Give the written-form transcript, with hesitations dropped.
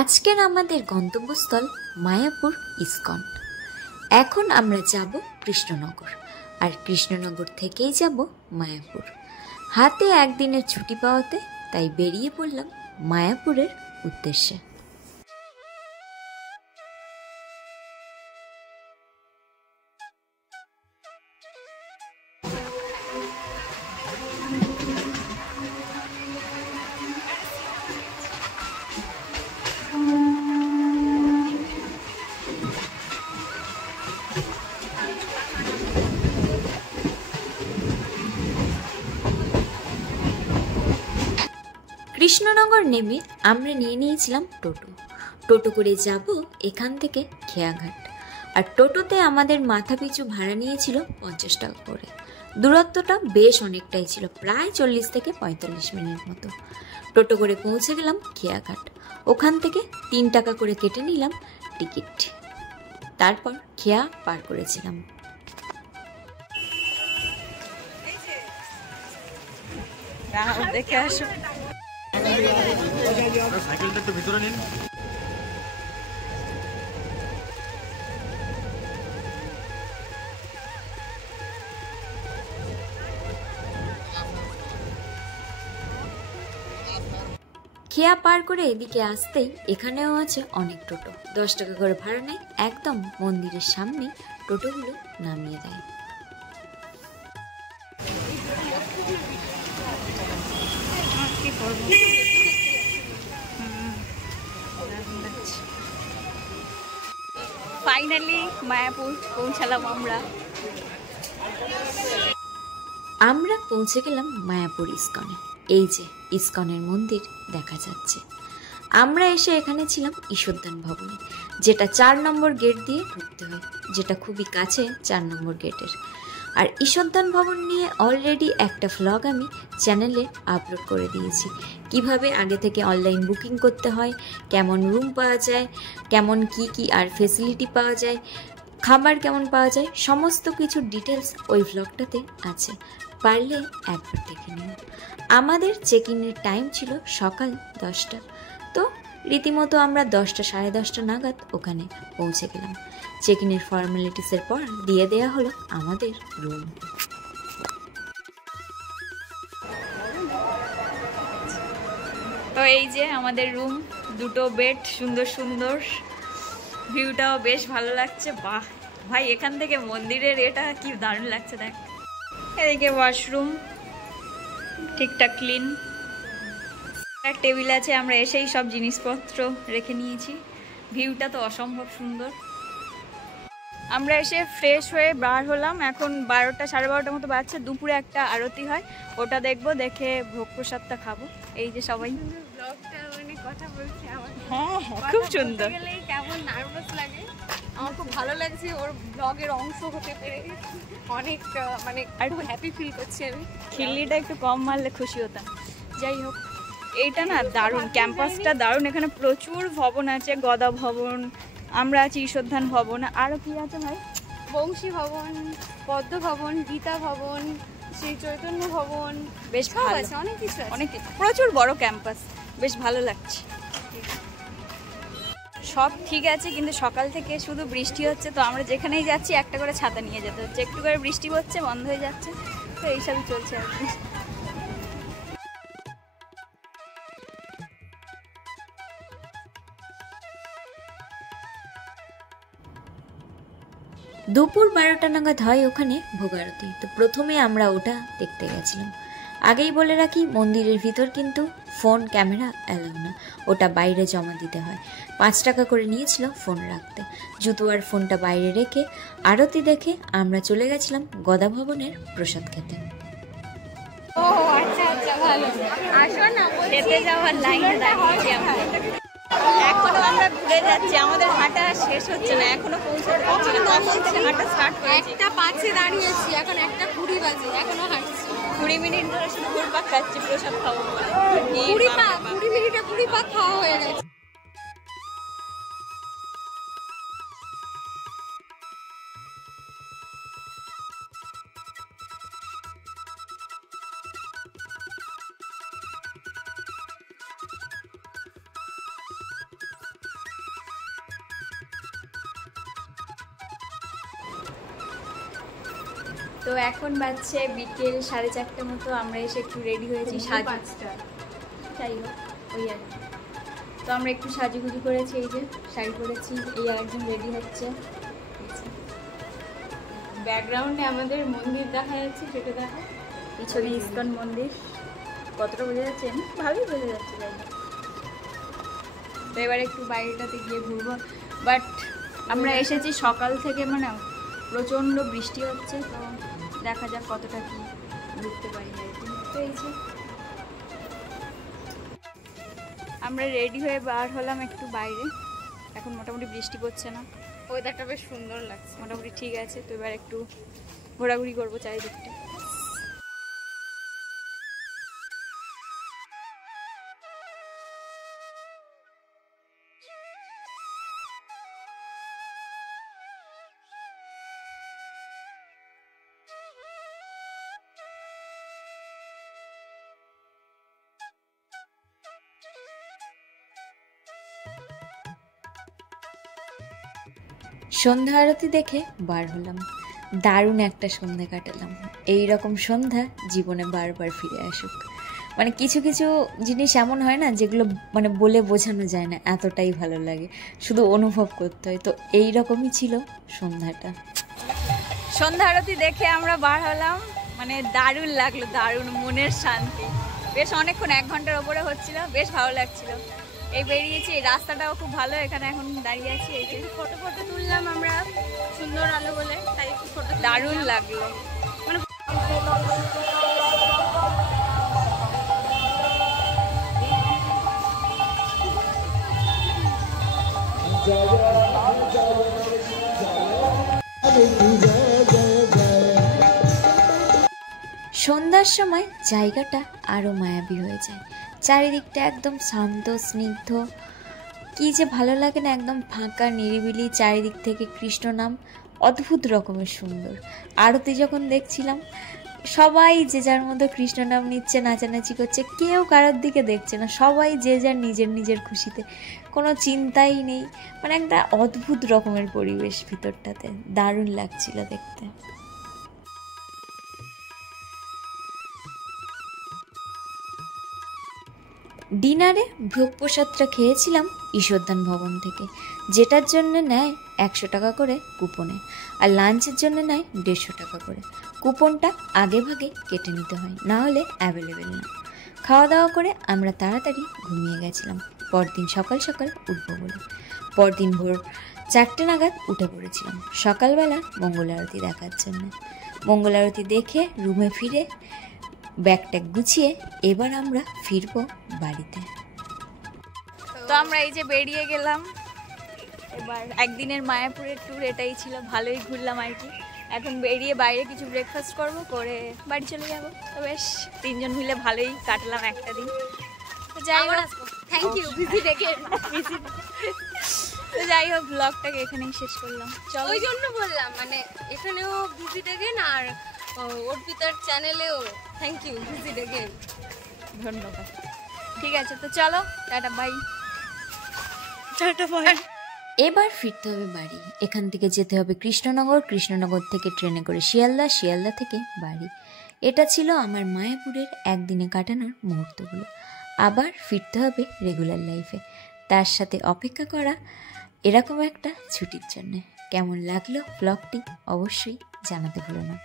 আজকের আমাদের গন্তব্যস্থল মায়াপুর ইস্কন। এখন আমরা যাব কৃষ্ণনগর, আর কৃষ্ণনগর থেকেই যাব মায়াপুর। হাতে একদিনের ছুটি পাওয়াতে তাই বেরিয়ে পড়লাম মায়াপুরের উদ্দেশ্যে। কৃষ্ণনগর নেমে আমরা নিয়ে নিয়েছিলাম টোটো করে যাব এখান থেকে খেয়াঘাট। আর টোটোতে আমাদের মাথাপিছু ভাড়া নিয়েছিল 50 টাকা করে। দূরত্বটা বেশ অনেকটাই ছিল, প্রায় 40 থেকে 45 মিনিট মতো। টোটো করে পৌঁছে গেলাম খেয়াঘাট। ওখান থেকে 3 টাকা করে কেটে নিলাম টিকিট। তারপর খেয়া পার করেছিলাম। দেখে আসো, সাইকেলটা একটু ভিতরে নিন। খেয়া পার করে এদিকে আসতেই এখানেও আছে অনেক টোটো। 10 টাকা করে ভাড়া নেয়, একদম মন্দিরের সামনে টোটোগুলো নামিয়ে দেয়। ফাইনালি মায়াপুর পৌঁছালাম আমরা পৌঁছে গেলাম মায়াপুর ইস্কনে। এই যে ইস্কনের মন্দির দেখা যাচ্ছে। আমরা এসে এখানে ছিলাম ঈশ্বরদান ভবনে, যেটা 4 নম্বর গেট দিয়ে ঢুকতে হয়, যেটা খুবই কাছে 4 নম্বর গেটের। আর ঈশ্বরদান ভবন নিয়ে অলরেডি একটা ভ্লগ আমি চ্যানেলে আপলোড করে দিয়েছি। কিভাবে আগে থেকে অনলাইন বুকিং করতে হয়, কেমন রুম পাওয়া যায়, কেমন কি আর ফেসিলিটি পাওয়া যায়, খাবার কেমন পাওয়া যায়, সমস্ত কিছু ডিটেলস ওই ভ্লগটাতে আছে, পারলে একবার দেখে নিন। আমাদের চেক ইনের টাইম ছিল সকাল 10টা, তো রীতিমতো আমরা 10টা সাড়ে 10টা নাগাদ ওখানে পৌঁছে গেলাম। চেক ইনের ফর্মালিটিসের পর দিয়ে দেয়া হলো আমাদের রুম। তো এই যে আমাদের রুম, 2টো বেড, সুন্দর সুন্দর, ভিউটাও বেশ ভালো লাগছে। বাহ ভাই, এখান থেকে মন্দিরের এটা কি দারুণ লাগছে। দেখ, এদিকে ওয়াশরুম ঠিকঠাক ক্লিন, এক টেবিল আছে, আমরা এসেই সব জিনিসপত্র রেখে নিয়েছি। ভিউটা তো অসম্ভব সুন্দর। আমরা এসে ফ্রেশ হয়ে বার হলাম। এখন 12টা সাড়ে 12টার মতো বাজছে। দুপুরে একটা আরতি হয়, ওটা দেখবো, দেখে ভোগ প্রসাদটা খাবো। এই যে সবাই কথা বলছি, হ্যাঁ খুব সুন্দর। কেমন নার্ভাস লাগে, আমার খুব ভালো লাগছে ওর ব্লগের অংশ হতে পেরে। অনেক মানে একটু হ্যাপি ফিল করছি আমি। খিল্লিটা একটু কম মারলে খুশি হতাম। যাই হোক, এইটা না দারুণ, ক্যাম্পাসটা দারুণ। এখানে প্রচুর ভবন আছে, গদা ভবন, আমরা আছি ঈশ্বরধান ভবন, আরও কি আছে ভাই? বংশী ভবন, পদ্ম ভবন, গীতা ভবন, শ্রী চৈতন্য ভবন, বেশ ভালো আছে, অনেক কিছু আছে, অনেক কিছু, প্রচুর বড় ক্যাম্পাস, বেশ ভালো লাগছে। সব ঠিক আছে, কিন্তু সকাল থেকে শুধু বৃষ্টি হচ্ছে, তো আমরা যেখানেই যাচ্ছি একটা করে ছাতা নিয়ে যেতে হচ্ছে। একটু করে বৃষ্টি হচ্ছে, বন্ধ হয়ে যাচ্ছে, তো এইসবই চলছে আর কি। দুপুর 12টা নাগাদ হয় ওখানে ভোগ আরতি। তো প্রথমে আমরা ওটা দেখতে গেছিলাম। আগেই বলে রাখি, মন্দিরের ভিতর কিন্তু ফোন ক্যামেরা অ্যালাউ না, ওটা বাইরে জমা দিতে হয়। 5 টাকা করে নিয়েছিল ফোন রাখতে। জুতো আর ফোনটা বাইরে রেখে আরতি দেখে আমরা চলে গেছিলাম গদা ভবনের প্রসাদ খেতে। ও আচ্ছা আচ্ছা, ভালো। আসো না, খেতে যাওয়ার লাইনে দাঁড়িয়েছি আমরা। এখনো আমরা ঘুরে যাচ্ছি, আমাদের হাঁটা শেষ হচ্ছে না, এখনো পৌঁছাতে পারছি না। তখন থেকে হাঁটা স্টার্ট করেছি। 1:05-এ দাঁড়িয়েছি, এখন 1:20 বাজে, এখনো হাঁটছি। 20 মিনিট ধরে শুধু ঘুরপাক খাচ্ছি প্রসাদ খাবো বলে। 20 মিনিটে 20 পাক খাওয়া হয়ে গেছে। তো এখন বাজছে বিকেল 4:30 মতো, আমরা এসে একটু রেডি হয়েছি, যাই হোক ওই আর কি। তো আমরা একটু সাজুগুজু করেছি, এই যে শাড়ি পরেছি, এই আরেকজন রেডি হচ্ছে। ব্যাকগ্রাউন্ডে আমাদের মন্দির দেখা যাচ্ছে, সেটা দেখা পিছনে ইস্কন মন্দির, কতটা বোঝা যাচ্ছে? ভালোই বোঝা যাচ্ছে। যাই হোক, তো এবার একটু বাইরেটাতে গিয়ে ঘুরবো। বাট আমরা এসেছি সকাল থেকে, মানে প্রচণ্ড বৃষ্টি হচ্ছে, তো দেখা যাক কতটা কি ঘুরতে পারি আর কি। তো এই যে আমরা রেডি হয়ে বার হলাম একটু বাইরে, এখন মোটামুটি বৃষ্টি পড়ছে না, ওয়েদারটা বেশ সুন্দর লাগছে, মোটামুটি ঠিক আছে। তো এবার একটু ঘোরাঘুরি করবো চারিদিকটা। সন্ধ্যা আরতি দেখে বার হলাম। দারুণ একটা সন্ধ্যা কাটালাম। এই রকম সন্ধ্যা জীবনে বারবার ফিরে আসুক। মানে কিছু কিছু জিনিস এমন হয় না যেগুলো মানে বলে বোঝানো যায় না, এতটাই ভালো লাগে, শুধু অনুভব করতে হয়। তো এই রকমই ছিল সন্ধ্যাটা। সন্ধ্যা আরতি দেখে আমরা বার হলাম, মানে দারুণ লাগলো, দারুণ, মনের শান্তি। বেশ অনেকক্ষণ, 1 ঘন্টার ওপরে হচ্ছিল, বেশ ভালো লাগছিল। এই বেরিয়েছি, এই রাস্তাটাও খুব ভালো, এখানে এখন দাঁড়িয়ে আছি। এই যে ফটো তুললাম আমরা, সুন্দর আলো বলে, তাই একটু ফটো দারুণ লাগলো। মানে সন্ধ্যার সময় জায়গাটা আরও মায়াবী হয়ে যায়। চারিদিকটা একদম শান্ত স্নিগ্ধ, কি যে ভালো লাগে না, একদম ফাঁকা নিরিবিলি, চারিদিক থেকে কৃষ্ণ নাম, অদ্ভুত রকমের সুন্দর। আরতি যখন দেখছিলাম, সবাই যে যার মধ্যে কৃষ্ণ নাম নিচ্ছে, নাচানাচি করছে, কেউ কারোর দিকে দেখছে না, সবাই যে যার নিজের নিজের খুশিতে, কোনো চিন্তাই নেই। মানে একটা অদ্ভুত রকমের পরিবেশ ভিতরটাতে, দারুণ লাগছিল দেখতে। ডিনারে ভোগ প্রসাদটা খেয়েছিলাম ঈশ্বরদান ভবন থেকে, যেটার জন্য নেয় 100 টাকা করে কুপনে, আর লাঞ্চের জন্য নেয় 150 টাকা করে। কুপনটা আগে ভাগে কেটে নিতে হয়, না হলে অ্যাভেলেবেল না। খাওয়া দাওয়া করে আমরা তাড়াতাড়ি ঘুমিয়ে গেছিলাম, পরদিন সকাল সকাল উঠবো বলে। পরদিন ভোর 4টে নাগাদ উঠে পড়েছিলাম সকালবেলা মঙ্গল আরতি দেখার জন্য। মঙ্গল আরতি দেখে রুমে ফিরে ব্যাগ ট্যাগ গুছিয়ে এবার আমরা ফিরবো বাড়িতে। তো আমরা এই যে বেরিয়ে গেলাম, এবার একদিনের মায়াপুরের ট্যুর এটাই ছিল, ভালোই ঘুরলাম আর কি। এখন বেরিয়ে বাইরে কিছু ব্রেকফাস্ট করব, করে বাড়ি চলে যাব। তো বেশ 3 জন মিলে ভালোই কাটলাম একটা দিন। তো যাই হোক, থ্যাংক ইউ বিজি ডেকে। তো যাই হোক, ব্লগটাকে এখানেই শেষ করলাম। চলো, ওই জন্য বললাম, মানে এখানেও বিজি ডেকে না, আর অর্পিতার চ্যানেলেও থ্যাংক ইউ বিজি ডেকে। ধন্যবাদ। ঠিক আছে, তো চলো, টাটা বাই। Tata bye. এবার ফিরতে হবে বাড়ি। এখান থেকে যেতে হবে কৃষ্ণনগর, কৃষ্ণনগর থেকে ট্রেনে করে শিয়ালদা, শিয়ালদা থেকে বাড়ি। এটা ছিল আমার মায়াপুরের একদিনে কাটানোর মুহূর্তগুলো। আবার ফিরতে হবে রেগুলার লাইফে, তার সাথে অপেক্ষা করা এরকম একটা ছুটির জন্যে। কেমন লাগলো ব্লগটি অবশ্যই জানাতে ভুলো না।